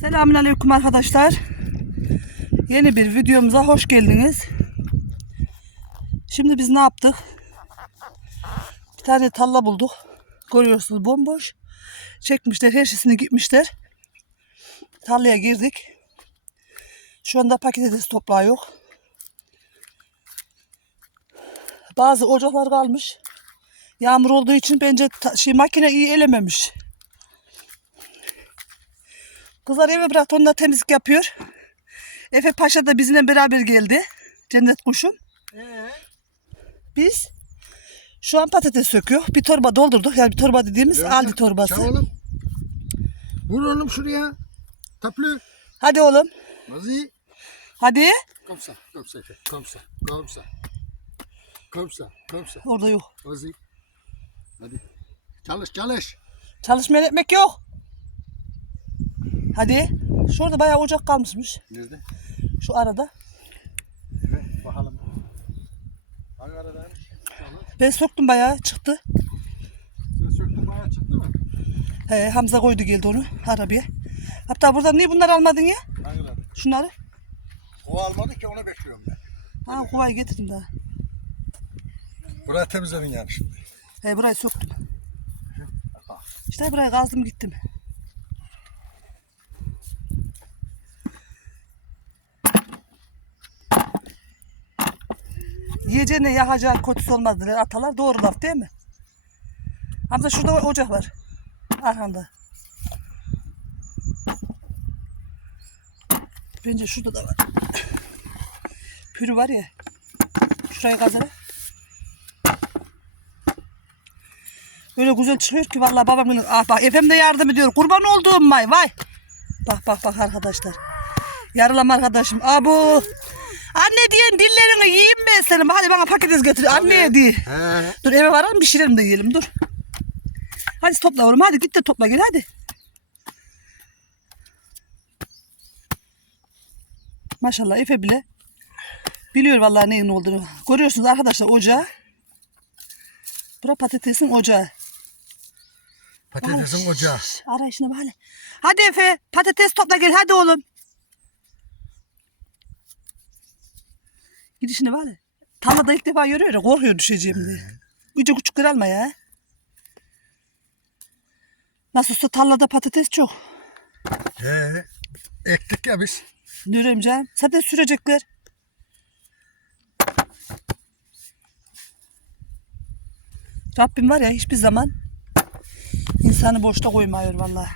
Selamünaleyküm arkadaşlar. Yeni bir videomuza hoş geldiniz. Şimdi biz ne yaptık? Bir tane talla bulduk. Görüyorsunuz bomboş. Çekmişler, her şeysini gitmişler. Tarlaya girdik. Şu anda patates toprağı yok. Bazı ocaklar kalmış. Yağmur olduğu için bence şey makine iyi elememiş. Kızlar eve bıraktı onlar temizlik yapıyor. Efe Paşa da bizimle beraber geldi. Cennet kuşum. Biz şu an patates söküyor. Bir torba doldurduk. Yani bir torba dediğimiz Aldi torbası. Çal oğlum. Vur oğlum şuraya. Taplı. Hadi oğlum. Vazi. Hadi. Komsa. Komsa. Komsa. Komsa. Komsa. Komsa. Orada yok. Vazi. Hadi. Çalış çalış. Çalışmayan ekmek yok. Hadi. Şurada bayağı ocak kalmışmış. Nerede? Şu arada. Evet. Bakalım. Hangi aradaymış? Ben söktüm bayağı çıktı. Sen söktün bayağı çıktı mı? He, Hamza koydu geldi onu arabaya. Hatta burada niye bunları almadın ya? Hangileri? Şunları. O almadı ki onu bekliyorum ben. Ha kovayı getirdim daha. Burayı temizledin yani şimdi. He burayı söktüm. İşte burayı kazdım gittim. Yiyeceğine yakacağı kötüsü olmaz dediler atalar. Doğru laf değil mi? Hamza şurada ocak var. Arkanda. Bence şurada da var. Pürü var ya. Şurayı kazana. Öyle güzel çıkıyor ki vallahi babam benim- ah bak efem de yardım ediyor. Kurban olduğum may vay. Bak bak bak arkadaşlar. Yarılam arkadaşım. Abu. Anne diyen dillerini yiyeyim ben senin. Hadi bana patates getir. Anne diye. He. Dur eve varalım pişirelim de yiyelim dur. Hadi topla oğlum hadi git de topla gel hadi. Maşallah Efe bile biliyor vallahi neyin olduğunu. Görüyorsunuz arkadaşlar ocağı. Bura patatesin ocağı. Patatesin ocağı. Ara işine bak hadi. Hadi Efe patates topla gel hadi oğlum. Gidişine bak hadi. Tarlada ilk defa görüyor ya korkuyor düşeceğim diye. Gücü küçükler alma ya. Nasılsa tarlada patates çok. He. Ektik ya biz. Diyorum canım. Zaten sürecekler. Rabbim var ya hiçbir zaman insanı boşta koymuyor vallahi.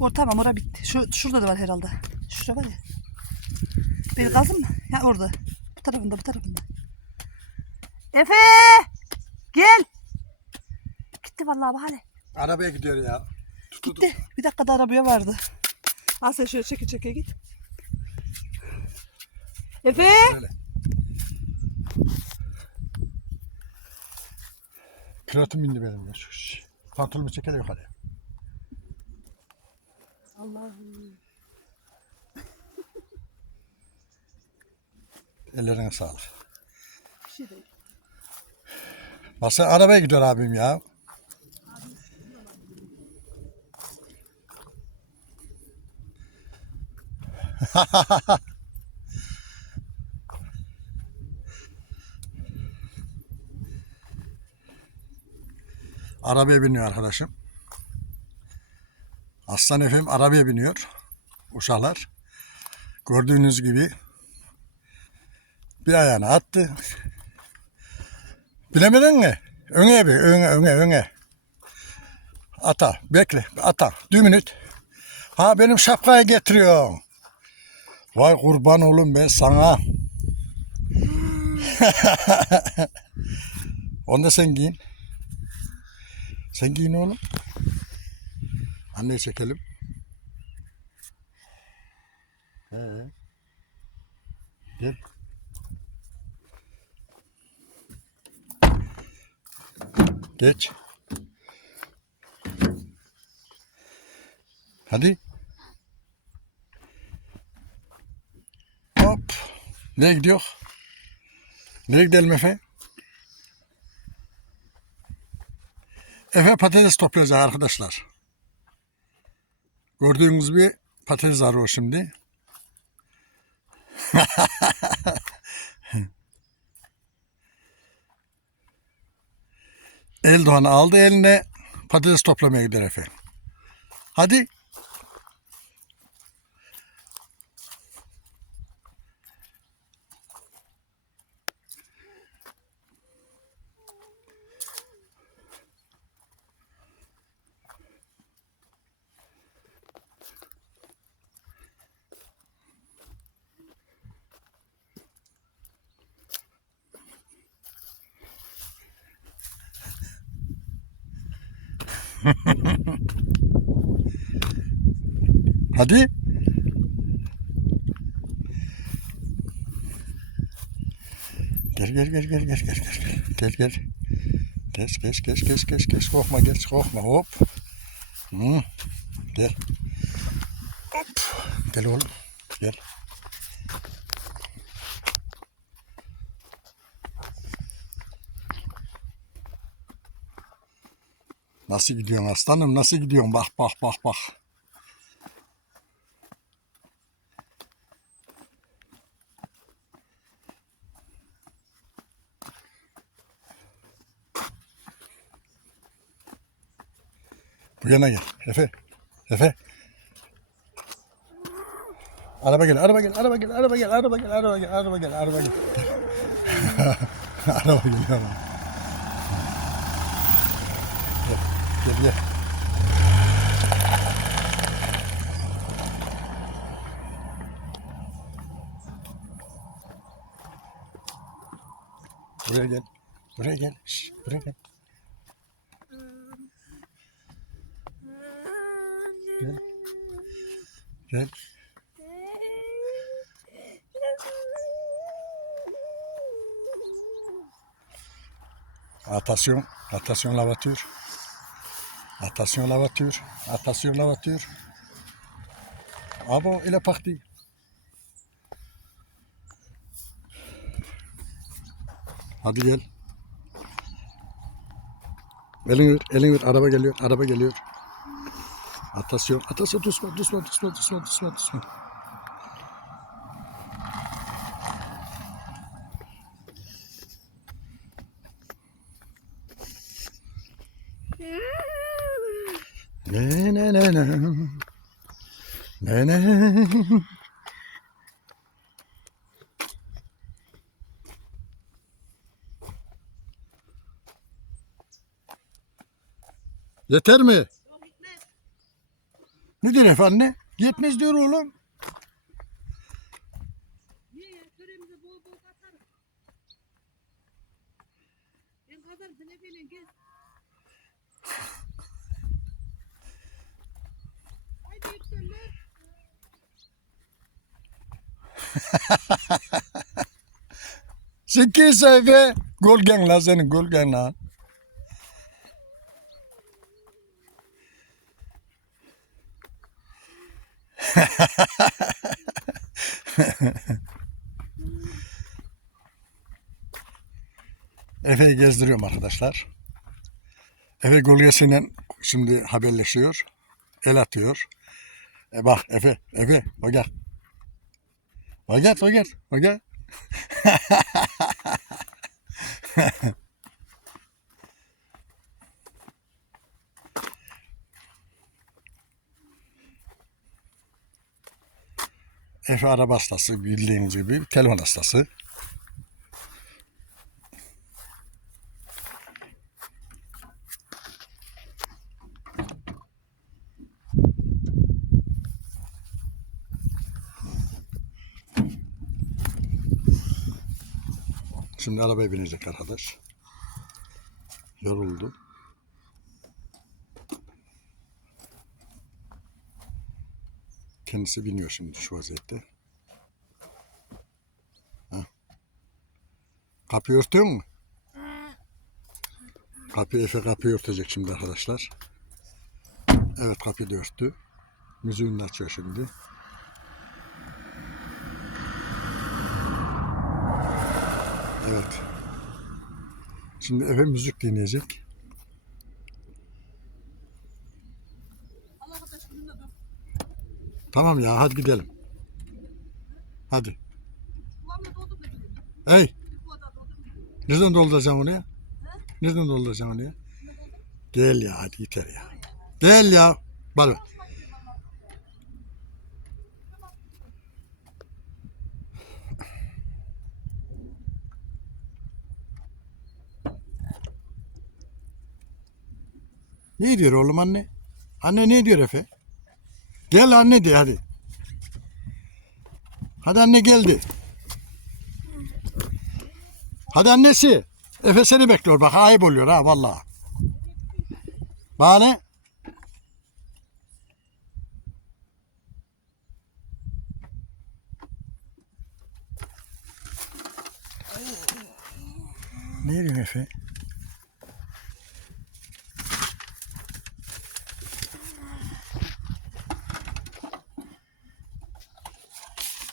O tamam ora bitti. Şu, şurada da var herhalde. Şurada var ya. Biri kalsın mı? Ya orada. Bu tarafında bu tarafında. Efe! Gel. Gitti vallahi bak hadi. Arabaya gidiyor ya. Tut, tut, tut. Gitti. Bir dakikada arabaya vardı. Al sen şöyle çeke çeke git. Efe! Böyle. Pilotum indi benim ya. Pantolonumu çekelim yukarıya. Allah'ım. Ellerine sağlık. Bir şey değil. Nasıl arabaya gidiyor abim ya. arabaya biniyor arkadaşım. Aslan efem arabaya biniyor. Uşaklar. Gördüğünüz gibi bir ayağını attı. Bilemedin mi? Öne bir, öne, öne, öne. Ata, bekle, ata. Minut. Ha benim şapkayı getiriyorsun. Vay kurban oğlum ben sana. Onu da sen giyin. Sen giyin oğlum. Anneyi çekelim. He. Gel. Geç. Hadi. Hop. Nereye gidiyor? Nereye gidelim Efe? Efe patates toplayacak arkadaşlar. Gördüğünüz gibi patates arıyor şimdi. Eldoğan'ı aldı eline patates toplamaya gider efendim. Hadi. Hadi. Gel gel gel gel gel gel gel gel gel. Geç geç geç geç geç geç korkma geç korkma hop. Hı. Gel. Hop. Gel oğlum. Gel. Nasıl gidiyorsun aslanım? Nasıl gidiyorsun? Bak bak bak bak. Yana gel. Efe. Efe. Araba gel, araba gel, araba gel, araba gel, araba gel, araba gel, araba gel, araba gel. araba gel, araba. Gel, gel, gel. Buraya gel. Buraya gel. Şş, buraya gel. Gel. Gel. Atasyon, atasyon lavatür. Atasyon lavatür, atasyon lavatür. Ama il est parti. Hadi gel. Elin yürü, elin yürü. Araba geliyor, araba geliyor. Atasyon. Atasyon tusma tusma tusma tusma tusma tusma. Ne ne ne ne. Ne ne. Yeter mi? Ne diyor? Yetmez diyor oğlum. Sekiz sayfa gol gen la senin gol gen la. Efe'yi gezdiriyorum arkadaşlar. Efe Golyesi'yle şimdi haberleşiyor. El atıyor. E bak Efe, Efe, o gel. O gel, o gel, o gel. Efe araba hastası bildiğiniz gibi telefon hastası. Şimdi arabaya binecek arkadaş. Yoruldu. Kendisi biniyor şimdi şu vaziyette. Ha. Kapıyı örtüyor mu? Kapıyı Efe kapıyı örtecek şimdi arkadaşlar. Evet kapıyı da örttü. Müziğini de açıyor şimdi. Evet. Şimdi Efe müzik dinleyecek. Tamam ya hadi gidelim. Hadi. Hey nereden dolduracağım onu ya? Nereden dolduracağım onu ya? Gel ya hadi yeter ya. Gel ya. Bak. Ne diyor oğlum anne? Anne ne diyor Efe? Gel anne de hadi. Hadi anne geldi. Hadi annesi. Efe seni bekliyor bak ayıp oluyor ha vallahi. Bana Ne diyorsun Efe?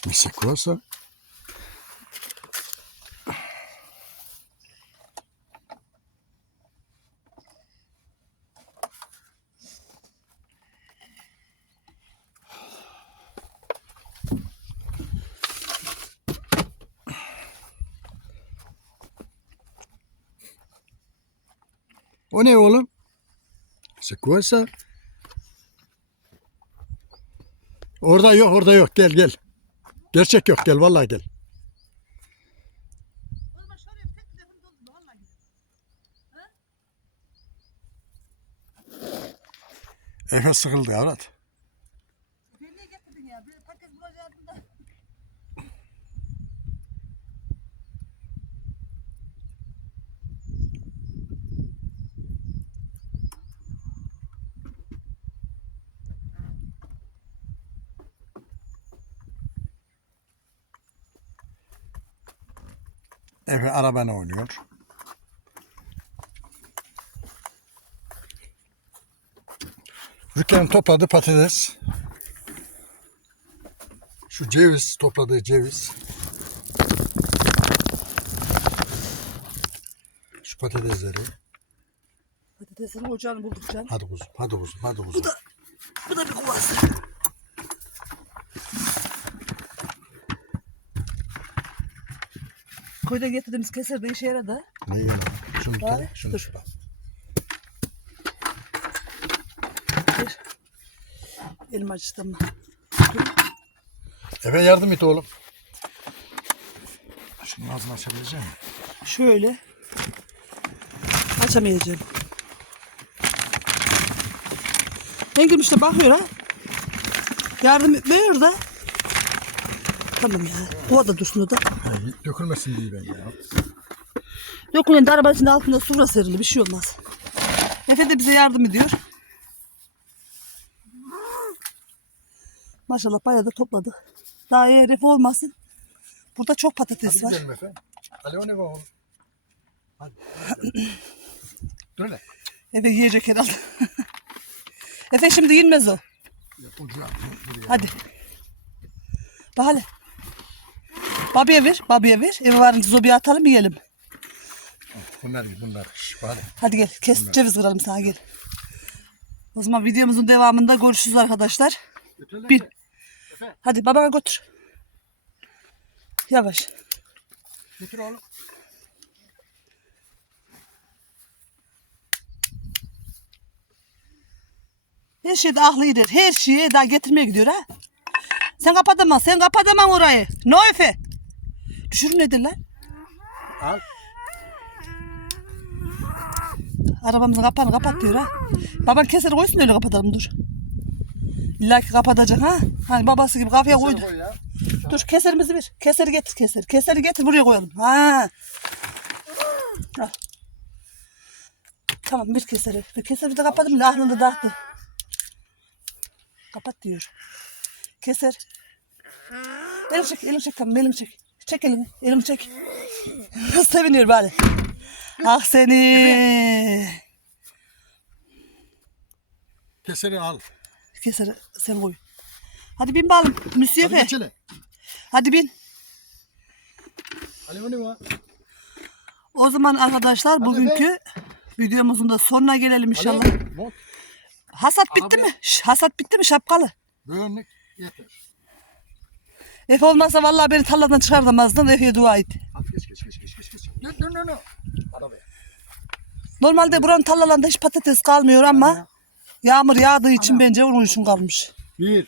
Misa cosa? O ne oğlum? Quoi ça? Orada yok, orada yok. Gel gel. Gerçek yok. Gel vallahi gel. Efe sıkıldı avrat. Beni niye getirdin ya? Bir paket bulacaktım da. Efe arabana oynuyor. Rüken topladı patates. Şu ceviz, topladığı ceviz. Şu patatesleri. Patatesin ocağını bulduk can. Hadi kuzum, hadi kuzum, hadi kuzum. Bu da bir kovası. Koyda getirdiğimiz keser de işe yaradı. Ne yiyorsun? Şunu tane, şunu dur. şurada. Bir. Elim acıdı ama. Efe yardım et oğlum. Şunun ağzını açabilecek misin? Şöyle. Açamayacağım. Engin işte bakıyor ha. Yardım etmiyor da. Tamam ya. O da dursun o da. Ay, Dökülmesin diye ben ya. Yok ulan arabanın içinde altında sura serili bir şey olmaz. Efe de bize yardım ediyor. Maşallah bayağı da topladık. Daha iyi herif olmasın. Burada çok patates Hadi var. gidelim Efe. Hadi o ne var oğlum? Hadi. Dur. Efe yiyecek herhalde. Efe şimdi yenmez o. Hadi. Bak hele. Babaya ver, babaya ver. Eve varınca zobaya atalım yiyelim. Bunlar iyi, bunlar. Şş, Hadi. Hadi gel, kes ceviz kıralım sana gel. O zaman videomuzun devamında görüşürüz arkadaşlar. Bin. Hadi babana götür. Yavaş. Getir oğlum. Her şeyde aklıydır. Her şeyi daha getirmeye gidiyor ha. Sen kapatamam, sen kapatamam orayı. No Efe. Düşürün nedir lan? Al. Arabamızın kapağını kapat diyor ha. Baban keseri koysun öyle kapatalım dur. İlla ki kapatacak ha. Hani babası gibi kafaya koydu. Koy ya. Dur keserimizi ver. Keseri getir keser. Keseri getir buraya koyalım. Ha. Al. Tamam bir keseri. Bir keseri de kapadım. Lahnını da dağıttı. Kapat diyor. Keser. Elimi çek, elimi çek tamam, elimi çek. Çek elini, elimi çek. Nasıl seviniyor bari. Ah seni. Keseri al. Keseri sen koy. Hadi bin bakalım. Hadi Müsyefe. geç hele. Hadi bin. Ali ne var? O zaman arkadaşlar bugünkü videomuzun da sonuna gelelim inşallah. Ali. Hasat bitti Abi. mi? Şş, hasat bitti mi şapkalı? Böğünlük. Yeter. Efe olmazsa vallahi beni tarladan çıkartamazdın. Efe'ye dua et. Hadi geç geç geç geç geç. geç. Dön dön. Arabaya. Normalde buranın tarlalarında hiç patates kalmıyor ama yağmur yağdığı için bence onun için kalmış. Bir,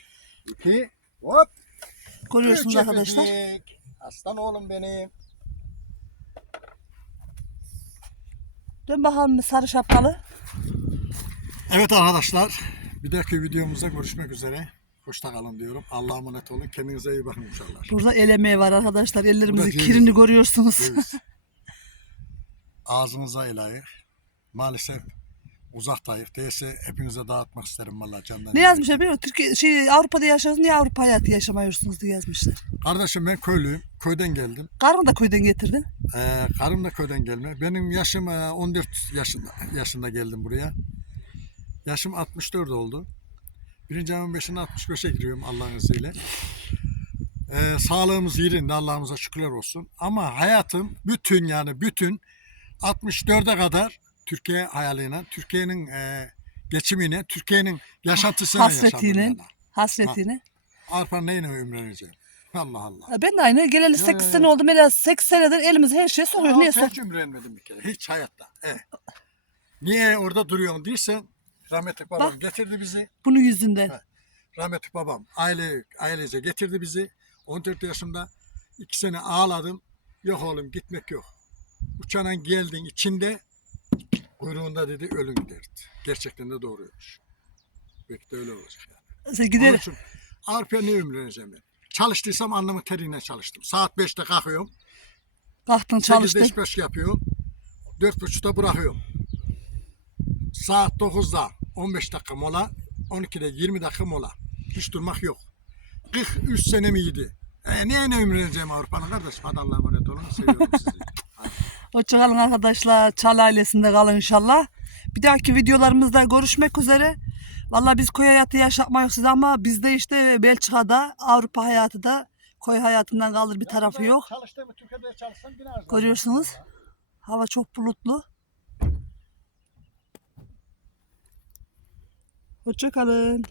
iki, hop. Görüyorsunuz Üç arkadaşlar. öpücük. Aslan oğlum benim. Dön bakalım sarı şapkalı. Evet arkadaşlar. Bir dahaki videomuzda görüşmek üzere. Hoşça kalın diyorum. Allah'a emanet olun. Kendinize iyi bakın inşallah. Burada el emeği var arkadaşlar. Ellerimizin Burada ceviz. kirini görüyorsunuz. Ceviz. Ağzınıza el ayır. Maalesef uzaktayız. Değilse hepinize dağıtmak isterim vallahi candan. ne yazmışlar biliyor musun? Türkiye, şey, Avrupa'da yaşıyorsunuz niye Avrupa hayatı yaşamıyorsunuz diye yazmışlar. Kardeşim ben köylüyüm. Köyden geldim. Karını da köyden getirdin. Ee, karım da köyden gelme. Benim yaşım e, 14 yaşında, yaşında geldim buraya. Yaşım 64 oldu. Birinci ayın 5'ine 65'e giriyorum Allah'ın izniyle. Ee, sağlığımız yerinde Allah'ımıza şükürler olsun. Ama hayatım bütün yani bütün 64'e kadar Türkiye hayaliyle, Türkiye'nin e, geçimine, Türkiye'nin yaşantısına yaşadım. Hasretine. Yani. Hasretine. Arpa neyle ümreneceğim? Allah Allah. Ben de aynı. Geleli 8 sene oldu. Mesela 8 senedir elimize her şeyi sokuyor. Niye hiç ümrenmedim bir kere. Hiç hayatta. Evet. Niye orada duruyorsun değilsen rahmetli babam Bak. getirdi bizi. Bunun yüzünden. Ha. Rahmetli babam aile ailece getirdi bizi. 14 yaşımda iki sene ağladım. Yok oğlum gitmek yok. Uçağına geldin içinde kuyruğunda dedi ölüm derdi. Gerçekten de doğruymuş. Belki de öyle olacak yani. Sen Onun gider. için Arpa'ya ne ümreneceğim ben? Çalıştıysam alnımın teriyle çalıştım. Saat 5'te kalkıyorum. Kalktın 8'de çalıştın. iş başı yapıyorum. 4.30'da bırakıyorum. Saat 9'da 15 dakika mola, 12'de 20 dakika mola. Hiç durmak yok. 43 sene miydi? E, niye ne ömrüneceğim Avrupa'nın kardeşim? Hadi Allah'a emanet olun. Seviyorum sizi. Hoşçakalın arkadaşlar. Çal ailesinde kalın inşallah. Bir dahaki videolarımızda görüşmek üzere. Vallahi biz köy hayatı yaşatmıyoruz size ama bizde işte Belçika'da Avrupa hayatı da köy hayatından kalır bir tarafı yok. Görüyorsunuz. Hava çok bulutlu. Hoşçakalın.